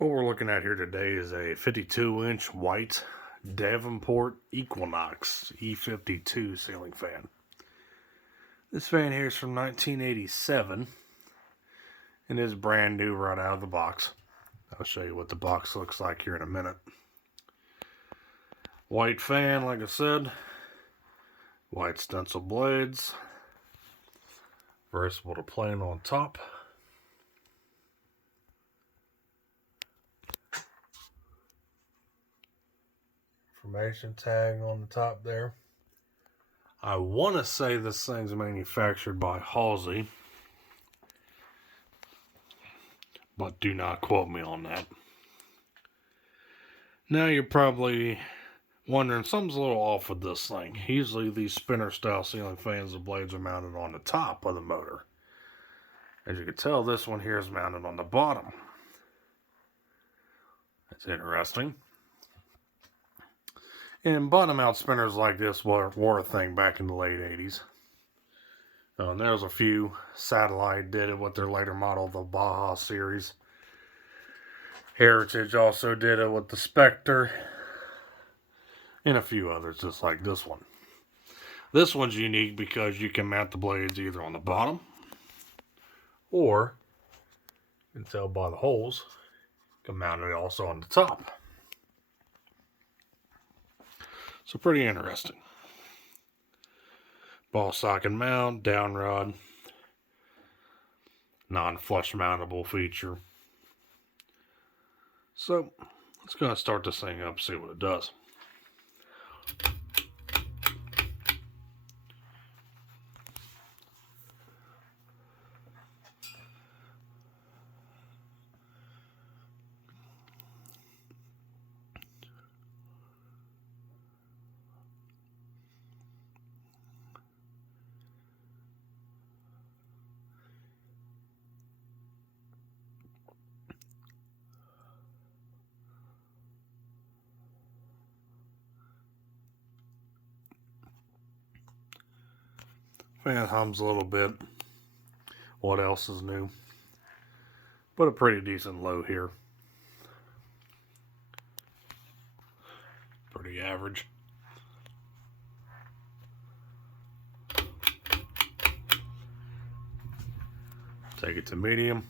What we're looking at here today is a 52-inch white Davimport Equinox E-52 ceiling fan. This fan here is from 1987 and is brand new right out of the box. I'll show you what the box looks like here in a minute. White fan, like I said, white stencil blades, versatile to plain on top. Information tag on the top there. I want to say this thing's manufactured by Halsey, but do not quote me on that. Now you're probably wondering, something's a little off with this thing. Usually these spinner style ceiling fans, the blades are mounted on the top of the motor. As you can tell, this one here is mounted on the bottom. That's interesting. And bottom mount spinners like this were a thing back in the late 80s. And there's a few. Satellite did it with their later model, the Baja series. Heritage also did it with the Spectre. And a few others just like this one. This one's unique because you can mount the blades either on the bottom, or you can tell by the holes, you can mount it also on the top. So pretty interesting. Ball socket mount, down rod, non-flush mountable feature. So let's go and start this thing up and see what it does. Fan hums a little bit. What else is new? But a pretty decent low here. Pretty average. Take it to medium.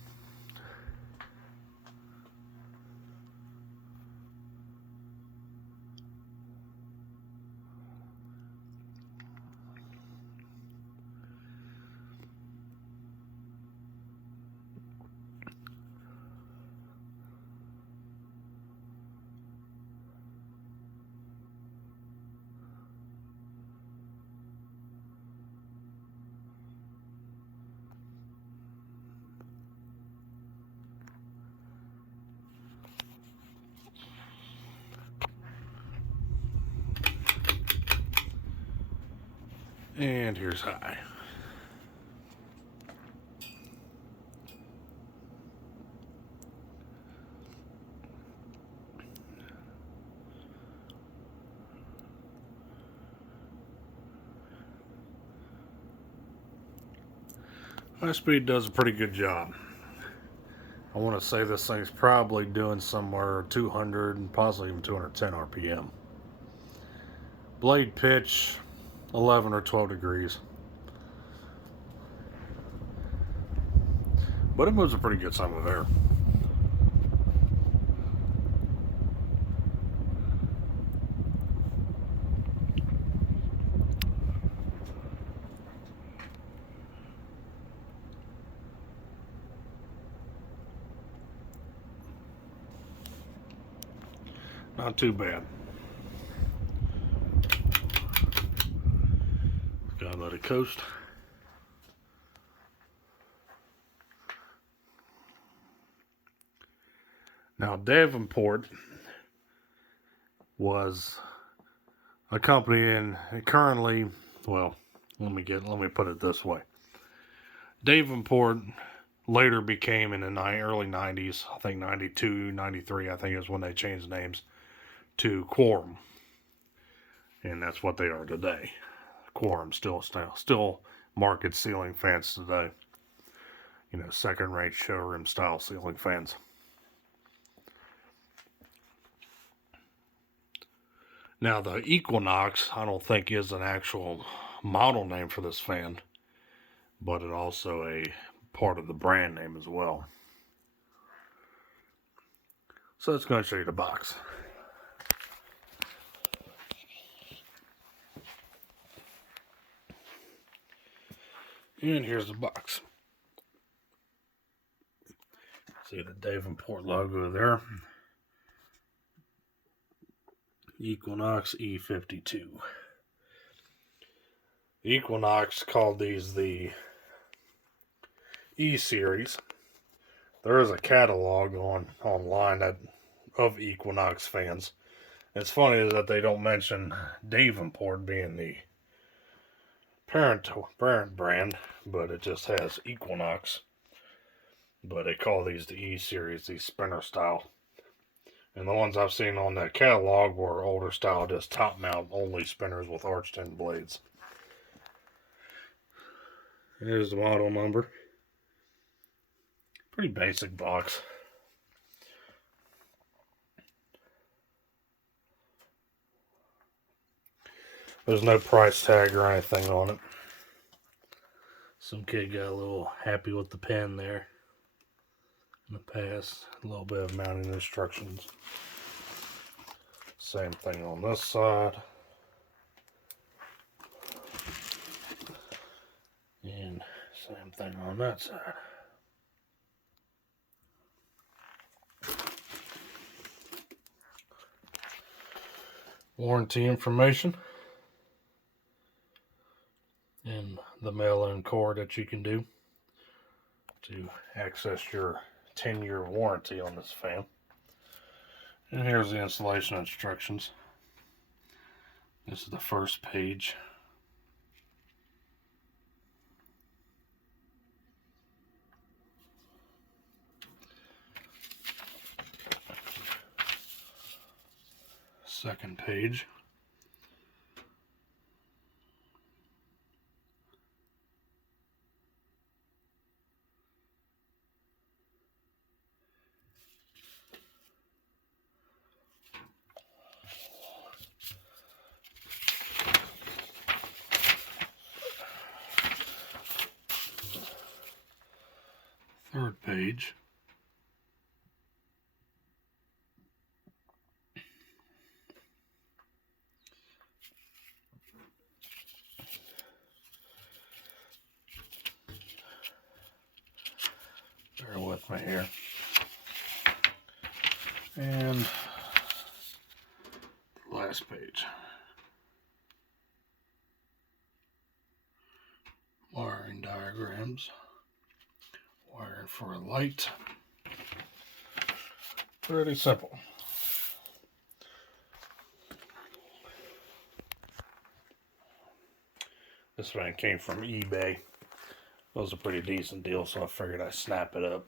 And here's high. High speed does a pretty good job. I want to say this thing's probably doing somewhere 200 and possibly even 210 RPM. Blade pitch 11 or 12 degrees. But it moves a pretty good sum of air. Not too bad. Gotta let it coast. Now, Davimport was a company, and currently, well, let me put it this way. Davimport later became, in the early 90s, I think 92, 93, I think is when they changed names to Quorum. And that's what they are today. Quorum still markets ceiling fans today. You know, second-rate showroom style ceiling fans. Now the Equinox, I don't think is an actual model name for this fan, but it also a part of the brand name as well. So it's going to show you the box. And here's the box. See the Davimport logo there. Equinox E-52. Equinox called these the E-Series. There is a catalog online of Equinox fans. It's funny that they don't mention Davimport being the parent brand, but it just has Equinox. But they call these the E-Series, the spinner style. And the ones I've seen on that catalog were older style, just top mount only spinners with arched end blades. Here's the model number. Pretty basic box. There's no price tag or anything on it. Some kid got a little happy with the pen there in the past. A little bit of mounting instructions. Same thing on this side. And same thing on that side. Warranty information. And the mail-in cord that you can do to access your 10-year warranty on this fan. And here's the installation instructions. This is the first page. Second page. Third page. Bear with me here. And the last page. Wiring diagrams. Wiring for a light. Pretty simple. This one came from eBay. It was a pretty decent deal, so I figured I'd snap it up.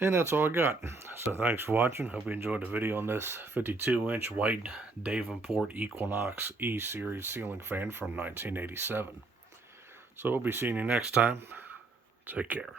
And that's all I got. So thanks for watching. Hope you enjoyed the video on this 52-inch white Davimport Equinox E-Series ceiling fan from 1987. So we'll be seeing you next time. Take care.